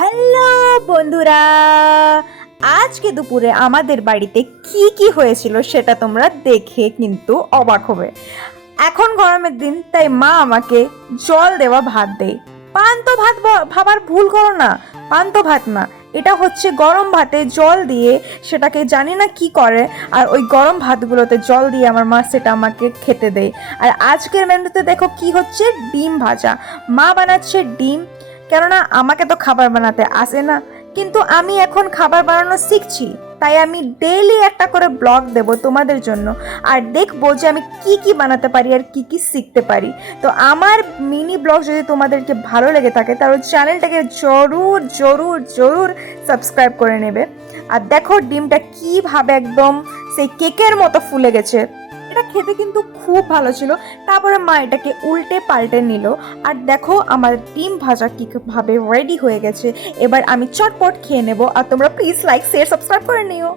Hello বন্ধুরা, আজকে দুপুরে আমাদের বাড়িতে কি কি হয়েছিল সেটা তোমরা দেখে কিন্তু অবাক হবে। এখন গরমের দিন, তাই মা আমাকে জল দেওয়া ভাত দেয়। পান্ত ভাত ভাবার ভুল করো না, পান্ত ভাত না, এটা হচ্ছে গরম ভাতে জল দিয়ে, সেটাকে জানি না কি করে, আর ওই গরম ভাতগুলোতে জল দিয়ে আমার মা সেটা আমাকে খেতে দেয়। আর আজকের মেনুতে দেখো কি হচ্ছে, ডিম ভাজা। মা বানাচ্ছে ডিম, কেননা আমাকে তো খাবার বানাতে আসে না, কিন্তু আমি এখন খাবার বানানো শিখছি, তাই আমি ডেইলি একটা করে ব্লগ দেব তোমাদের জন্য, আর দেখবো যে আমি কি কি বানাতে পারি আর কি কি শিখতে পারি। তো আমার মিনি ব্লগ যদি তোমাদেরকে ভালো লেগে থাকে তাহলে চ্যানেলটাকে জরুর জরুর জরুর সাবস্ক্রাইব করে নেবে। আর দেখো ডিমটা কিভাবে একদম সেই কেকের মতো ফুলে গেছে, এটা খেতে কিন্তু খুব ভালো ছিল। তারপরে মা এটাকে উল্টে পাল্টে নিল, আর দেখো আমার ডিম ভাজা কিভাবে রেডি হয়ে গেছে। এবার আমি চটপট খেয়ে নেব, আর তোমরা প্লিজ লাইক শেয়ার সাবস্ক্রাইব করে নিও।